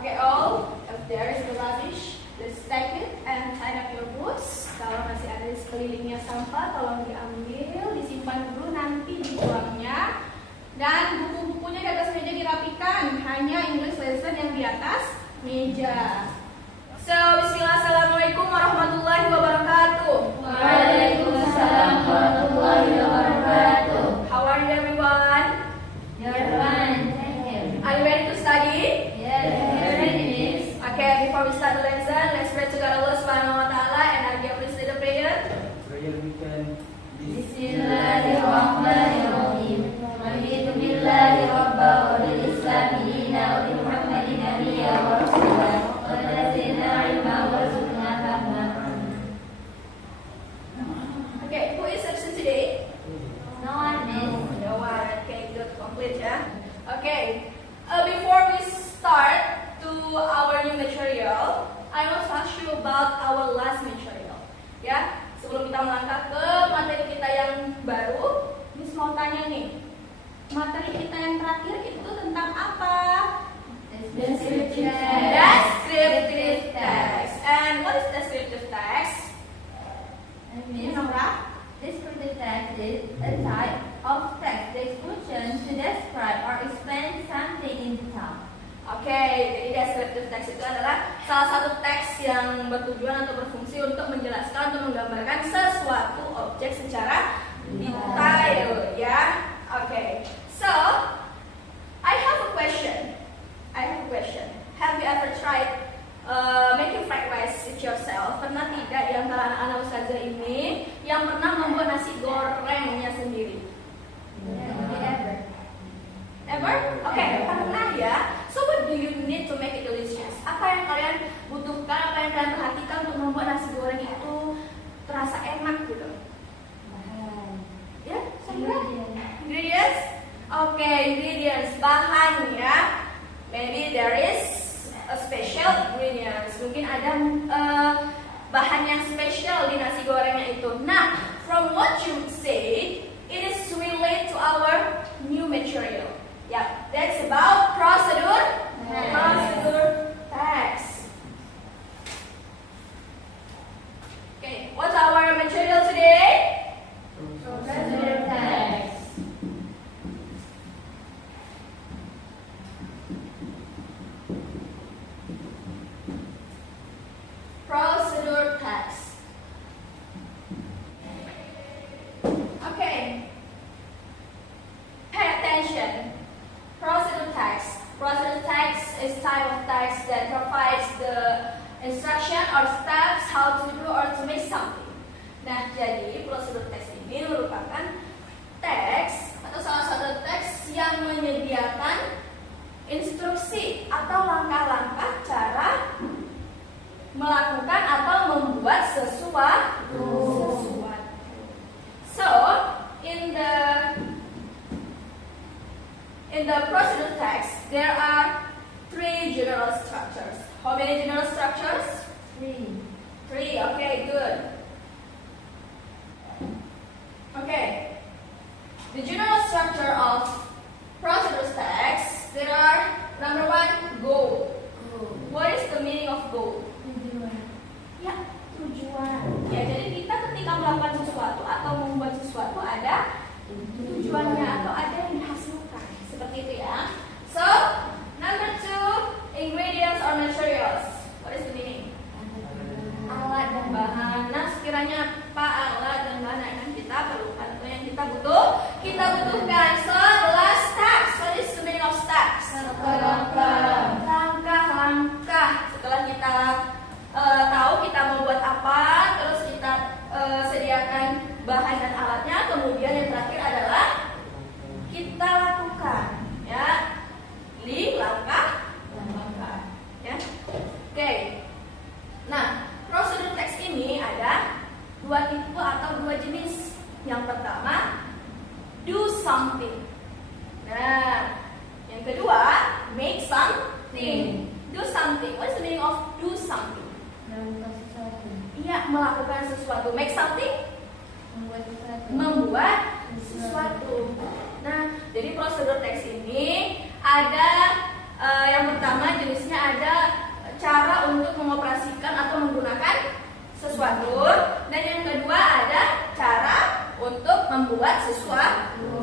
Okay, all, if there is the rubbish, let's take it and tie up your boots. Kalau masih ada di sekelilingnya sampah, tolong diambil, disimpan dulu, nanti dibuangnya. Dan buku-bukunya di atas meja dirapikan, hanya English lesson yang di atas meja. So, bismillah, assalamualaikum warahmatullahi wabarakatuh. Waalaikumsalam warahmatullahi wabarakatuh. How are you everyone? You're fine, thank you. Are you ready to study? Yes, ready, miss. Okay, before we start the lesson, let's pray to God Allah Subhanahu wa Ta'ala, and Argia, please lead the prayer. Prayer we can. Bismillahirrahmanirrahim. Raditu billahi rabba wa bil islami dina wa bi Muhammadin nabiyya wa rasulah wa zidna ilma warzuqna fahma. Okay, who is absent today? No one, miss. No one. Okay, good, complete ya. Okay, before we start to our new material, I want to ask you about our last material. Ya, sebelum kita melangkah ke materi kita yang baru, Miss mau tanya nih, materi kita yang terakhir itu tentang apa? Descriptive Descriptive text. And what is descriptive text? You know, right? Descriptive text is a type of text that functions to describe or explain something in detail. Oke, jadi descriptive text itu adalah salah satu teks yang bertujuan atau berfungsi untuk menjelaskan atau menggambarkan sesuatu objek secara detail, ya. Oke, so I have a question. Have you ever tried making fried rice it yourself? Pernah tidak di antara anak-anak ustazah ini yang pernah membuat nasi gorengnya sendiri? Ever? Oke, pernah ya. So what do you need to make it delicious? Apa yang kalian butuhkan, apa yang kalian perhatikan untuk membuat nasi goreng itu terasa enak gitu? Ya, ingredients? Oke, ingredients, bahan ya. Maybe there is a special ingredients. Mungkin ada bahan yang spesial di nasi gorengnya itu. Nah, from what you say, it is related to our new material. Yeah, that's about procedure text. Okay, what's our material today? Procedure text. Procedure text. Okay. Pay attention. Procedure text. Procedure text is type of text that provides the instruction or steps how to do or to make something. Nah, jadi procedure text ini merupakan teks atau salah satu teks yang menyediakan instruksi atau langkah-langkah cara melakukan atau membuat sesuatu. So, in the procedure text, there are three general structures. How many general structures? Three. Okay, good. Okay. The general structure of procedure text, there are number one, goal. What is the meaning of goal? Ya, tujuan. Ya, jadi kita ketika melakukan sesuatu atau membuat sesuatu ada tujuannya atau ada yang dihasilkan. Seperti itu ya. So, number two, ingredients or materials. What is the meaning? Alat dan bahan. Nah, sekiranya apa alat dan bahan yang kita perlukan atau yang kita butuhkan. So, the last steps. What is the meaning of steps? Langkah-langkah. Setelah kita tahu kita mau buat apa, terus kita sediakan bahan dan alatnya, kemudian yang terakhir adalah kita lakukan, ya, langkah, ya. Oke. Nah, prosedur teks ini ada dua tipe atau dua jenis. Yang pertama, do something. Nah, yang kedua, make something. Do something. What is the meaning of do something? Iya, melakukan sesuatu. Make something? Membuat sesuatu. Nah, jadi prosedur teks ini ada Yang pertama jenisnya ada cara untuk mengoperasikan atau menggunakan sesuatu, dan yang kedua ada cara untuk membuat sesuatu.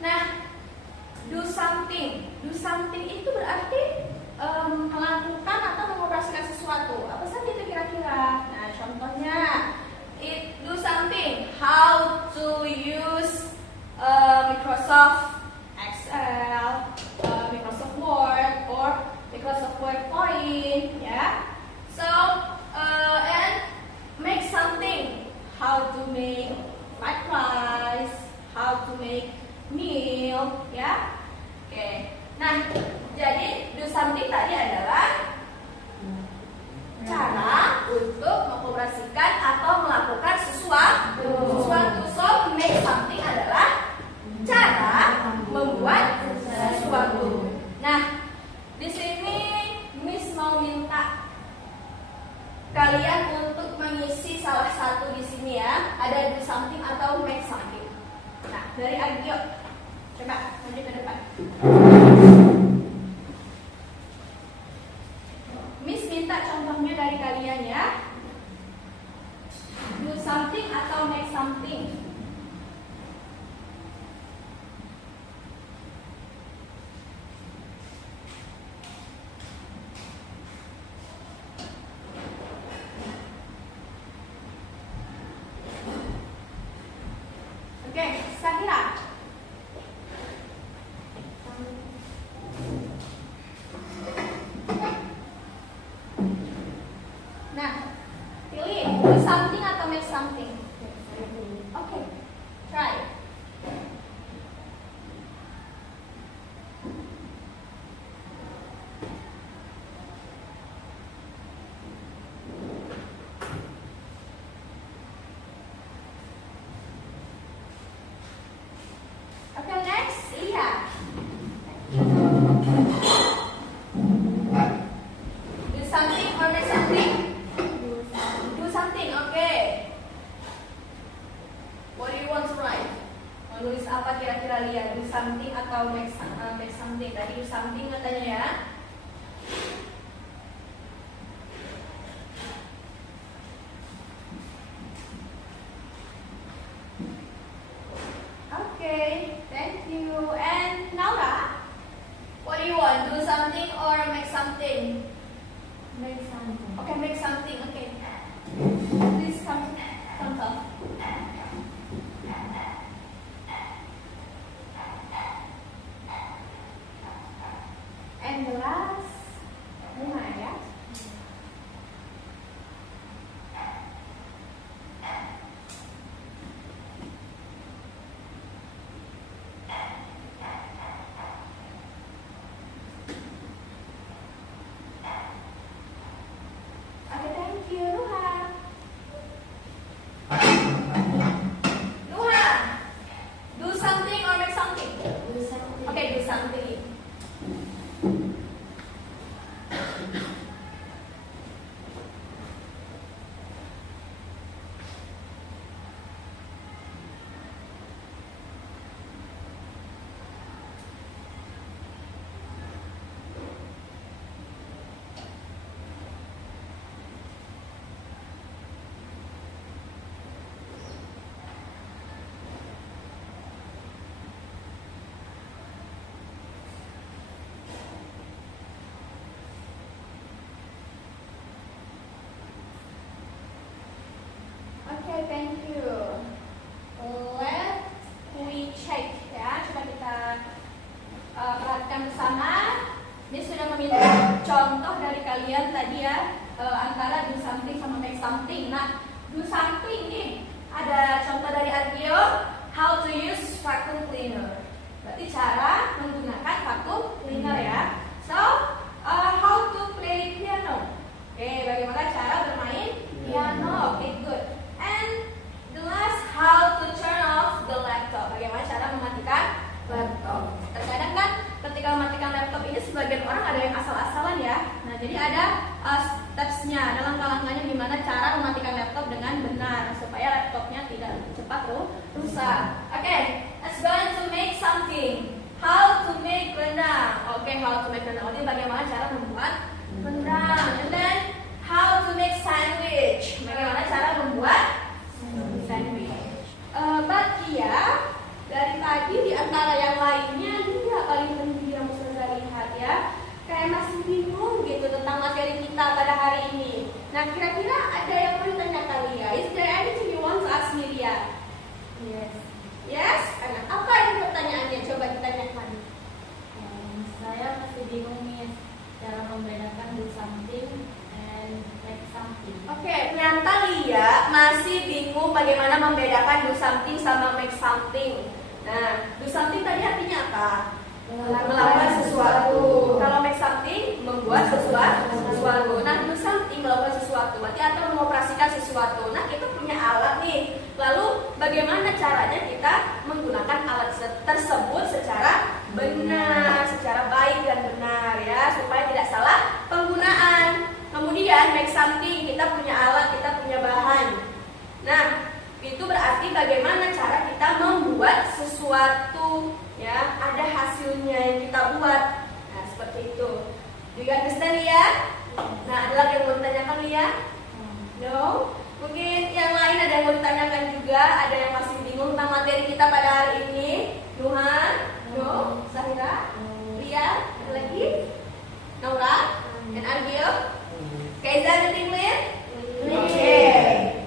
Nah, do something itu berarti melakukan atau mengoperasikan sesuatu. Apa saja itu kira-kira? Nah, contohnya do something, how to use Microsoft Excel, Microsoft Word, or Microsoft PowerPoint, ya. So and make something, how to make fried rice, how to make meal, ya. Oke. Nah, jadi do something tadi adalah cara untuk mengoperasikan atau melakukan sesuatu. So make something adalah cara membuat sesuatu. Nah, di sini Miss mau minta kalian untuk mengisi salah satu di sini ya. Ada do something atau make something. Nah, dari Agio, coba maju ke depan. Miss minta contohnya dari kalian ya. Do something atau make something. Oke, Sahira. Nah, pilih do something atau make something. Oke, try. Oke, next, Iya. Do something or make something? Do something, okay. What do you want to write? Mau nulis apa kira-kira Lia? Do something atau make something? Tadi do something katanya ya. Okay, thank you. And Naura, what do you want? Do something or make something? Make something. Okay, make something. Okay. Please come up. And the last, Luna ya. Okay, thank you, Luha. Luha, do something or make something? Do something. Okay, do something. Okay, thank you. Let we check ya. Coba kita perhatikan bersama. Ini sudah meminta contoh dari kalian tadi ya, antara do something sama make something. Nah, do something nih ada contoh dari Argio, how to use vacuum cleaner. Berarti cara menggunakan vacuum cleaner ya. So, how to play piano. Oke, bagaimana cara bermain piano? Oke, good. And the last, how to turn off the laptop. Bagaimana cara mematikan laptop. Terkadang kan ketika mematikan laptop ini sebagian orang ada yang asal-asalan ya. Nah, jadi ada stepsnya, ada langkah-langkahnya gimana cara mematikan laptop dengan benar supaya laptopnya tidak Rusak. Okay, let's go to make something. How to make rendang. Okay, how to make rendang. Ini bagaimana cara membuat rendang. And then how to make sandwich. Bagaimana cara membuat sandwich. Bakia dari tadi di antara yang lainnya dia paling penting yang Ustazah lihat ya. Kayak masih bingung gitu tentang materi kita pada hari ini. Nah, kira-kira ada yang mau ditanyakan Lia? Is there anything you want to ask me, Lia? Yes. Yes? Apa ini pertanyaannya? Coba ditanyakan. Saya masih bingung nih cara membedakan do something and make something. Oke, ternyata Lia masih bingung bagaimana membedakan do something sama make something. Nah, do something tadi artinya apa? Melakukan sesuatu. Kalau make something, membuat sesuatu. Nah, do something melakukan sesuatu, berarti atau mengoperasikan sesuatu. Nah, kita punya alat nih. Lalu, bagaimana caranya kita menggunakan alat tersebut secara benar, secara baik dan benar ya, supaya tidak salah penggunaan. Kemudian make something, kita punya alat, kita punya bahan. Nah, itu berarti bagaimana cara kita membuat sesuatu ya, ada hasilnya yang kita buat. Nah, seperti itu. Do you understand, Lia? Nah, ada lagi yang mau ditanyakan, Lia? No? Mungkin yang lain ada yang mau ditanyakan juga, ada yang masih bingung tentang materi kita pada hari ini. Nuhan? No? Sahira? Lia? Ada lagi? Naura? And Argil? Okay, is that everything clear? Okay.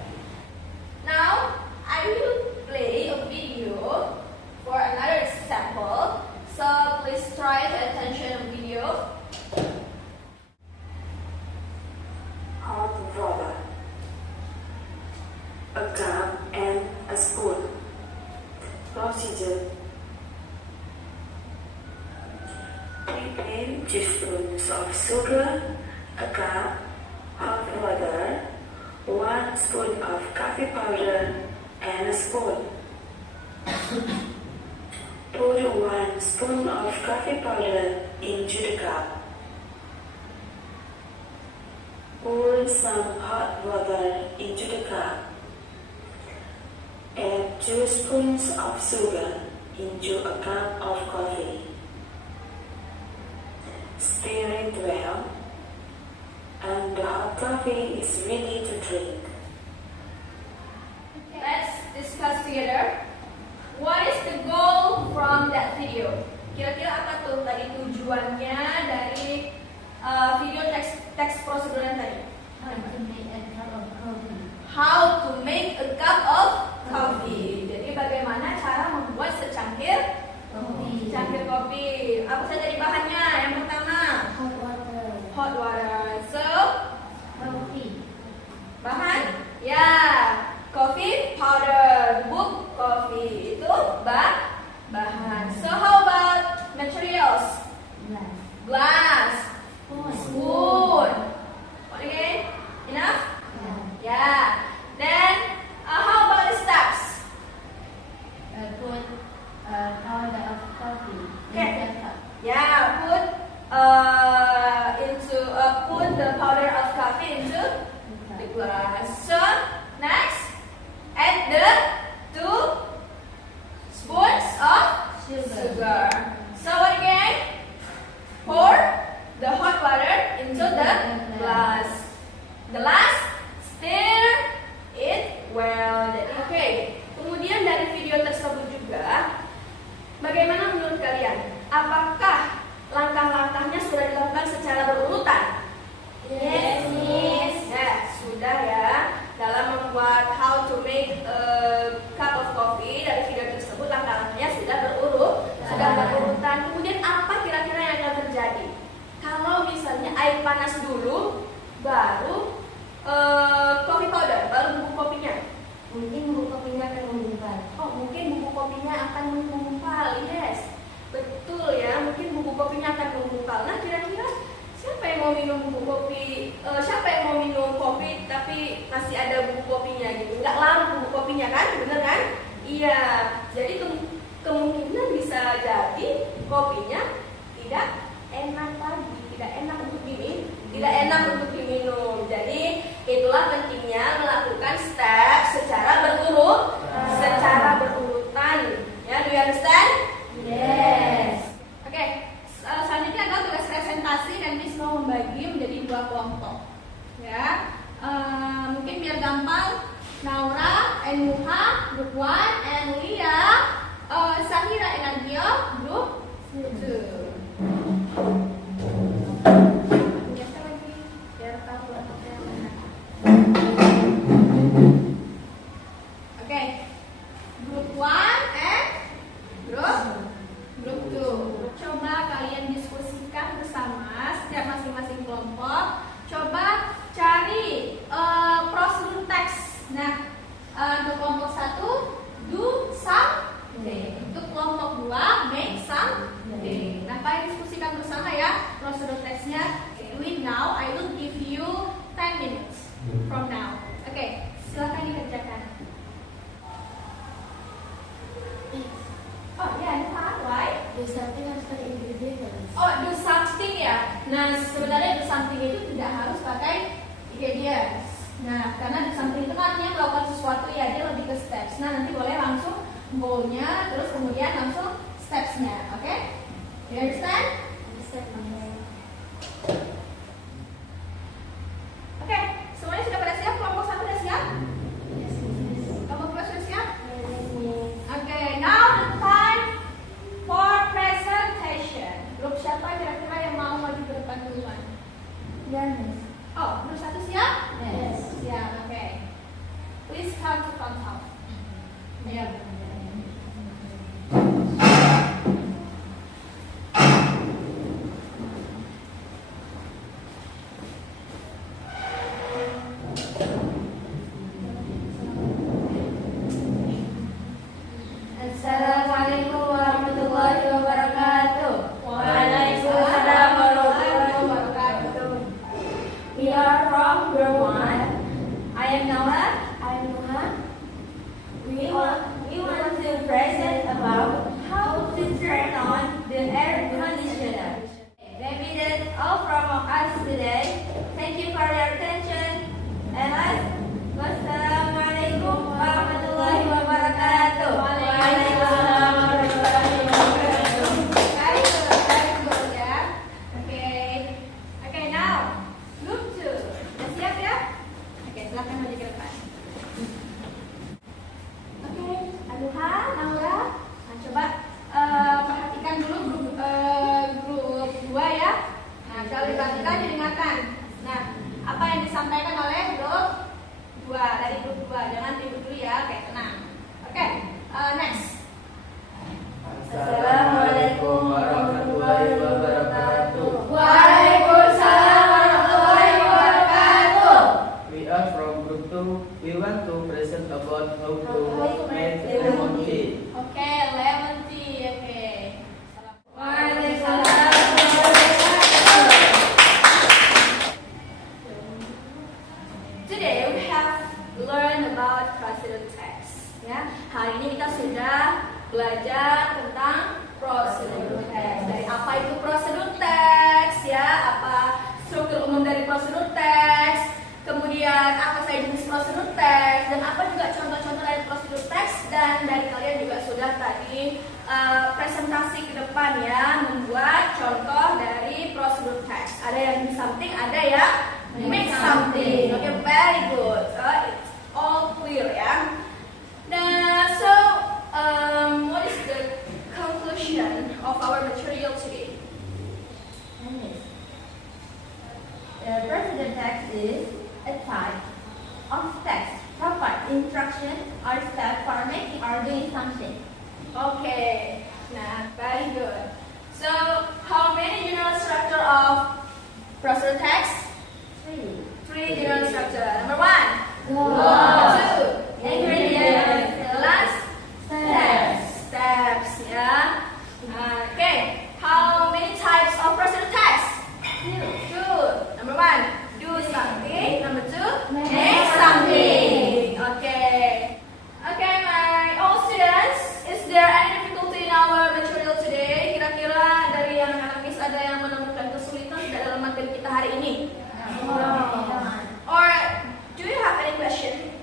Now, I will play a video for another example. So, please try to attention the video. Hot water, a cup and a spoon. Procedure. Prepare 2 spoons of sugar, a cup, hot water, 1 spoon of coffee powder and a spoon. Pour 1 spoon of coffee powder into the cup. Pour some hot water into the cup. Add 2 spoons of sugar into a cup of coffee. Stir it well, and the hot coffee is ready to drink. Let's discuss together. What is the goal from that video? Kira-kira apa tuh tadi tujuannya dari video teks prosedur yang tadi? How to make a cup of coffee. Jadi bagaimana cara membuat secangkir kopi. Apa saja dari bahannya? Yang pertama, hot water. So, bahan? Ya, coffee powder, bubuk coffee. Itu bahan. So, how about materials? Glass, spoon. What again? Enough? Yeah. Then, how about the steps? Put powder of coffee Okay. in the cup. Yeah, put the powder of coffee into the glass. So, next, add the 2 spoons of sugar. So, what again? Pour the hot water into the glass. The last, stir it well. Okay. Kemudian dari video tersebut juga, bagaimana menurut kalian? Apakah langkah-langkahnya sudah dilakukan secara berurutan? Yes, Miss. Ya, sudah ya. Dalam membuat how to make a cup of coffee, dari video tersebut langkah-langkahnya sudah berurutan. Kemudian apa kira-kira yang akan terjadi? Kalau misalnya air panas dulu, baru coffee powder, baru bubuk kopinya. Mungkin bubuk kopinya akan menggumpal. Oh, mungkin bubuk kopinya akan menggumpal. Yes, betul ya. Mungkin bubuk kopinya akan menggumpal. Nah, kira-kira siapa yang mau minum bubuk kopi? Siapa yang mau minum kopi tapi masih ada bubuk kopinya gitu? Nggak lama bubuk kopinya kan? Bener kan? Iya. Jadi kemungkinan bisa jadi kopinya tidak enak lagi, tidak enak untuk diminum. Jadi itulah pentingnya melakukan step secara berurutan. kelompok. Ya, mungkin biar gampang. Naura and Muha group 1 and Lia, Sahira and Nadia group 2. Oke, group 1 and group 2. Coba kalian diskusikan bersama setiap masing-masing kelompok. Coba cari prosedur teks. Nah, untuk kelompok 1 do something. Untuk kelompok 2 make something. Nah, kalian diskusikan bersama ya prosedur teksnya. Okay, now I will give you 10 minutes from now. Oke, silakan dikerjakan. Oh ya, why? Do something harus pakai ingredients. Oh, do something ya. Nah, sebenarnya do something itu tidak harus pakai ingredients. Nah, karena do something itu kan artinya melakukan sesuatu ya, dia lebih ke steps. Nah, nanti boleh langsung goal-nya, terus kemudian langsung steps-nya. Oke? You understand? Oke, semuanya sudah pada siap? Kelompok 1 sudah siap? Kelompok 2 sudah siap? Oke, now the time for presentation. Grup siapa kira-kira yang mau maju ke depan duluan? Oh, grup 1 siap? Yes. Siap, oke. Please come to front half. Ya. Assalamualaikum warahmatullahi wabarakatuh. Waalaikumsalam warahmatullahi wabarakatuh. We are from Group 1. I am Naura. I am Muha. We want to present about how to turn on the air conditioner. Maybe that's all from us today. Thank you for your attention. And wassalamualaikum warahmatullahi wabarakatuh. Waalaikumsalam warahmatullahi wabarakatuh. Very good ya. Oke, now group 2. Sudah siap ya? Oke, silakan maju ke depan. Oke, Anuha, Naura. Nah, coba perhatikan dulu grup 2 ya. Nah, kalau diperhatikan didengarkan. Nah, apa yang disampaikan oleh grup 2 dari grup 2, jangan ribut dulu ya. Oke, tenang. Oke, next. Assalamualaikum warahmatullahi wabarakatuh. Waalaikumsalam warahmatullahi wabarakatuh. We are from Group 2. We want to present about how to make lemon tea. Oke, lemon tea. Oke. Waalaikumsalam. Today we have learned about procedural text. Ya, hari ini kita sudah belajar tentang prosedur teks. Dari apa itu prosedur teks, ya, apa struktur umum dari prosedur teks, kemudian apa saja jenis prosedur teks, dan apa juga contoh-contoh dari prosedur teks. Dan dari kalian juga sudah tadi presentasi ke depan ya, membuat contoh dari prosedur teks. Ada yang do something, ada yang make something. Oke, very good. So it's all clear ya. Nah, so what is the conclusion of our material today? The procedure text is a type of text provide instruction or step for making or doing something. Okay, nah, very good. So, how many general structure of procedural text? 3 general structure. Number 1, Goal. 2, ingredients. The last, steps. Ya. Okay, how many types of procedural text? 2. Number 1, do something. Number 2, make something. Okay. Okay, my all students, is there any difficulty in our material today? Kira-kira dari anak-anak Miss ada yang menemukan kesulitan dalam materi kita hari ini? Or do you have any question?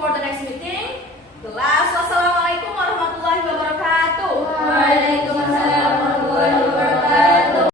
for the next meeting. Good luck.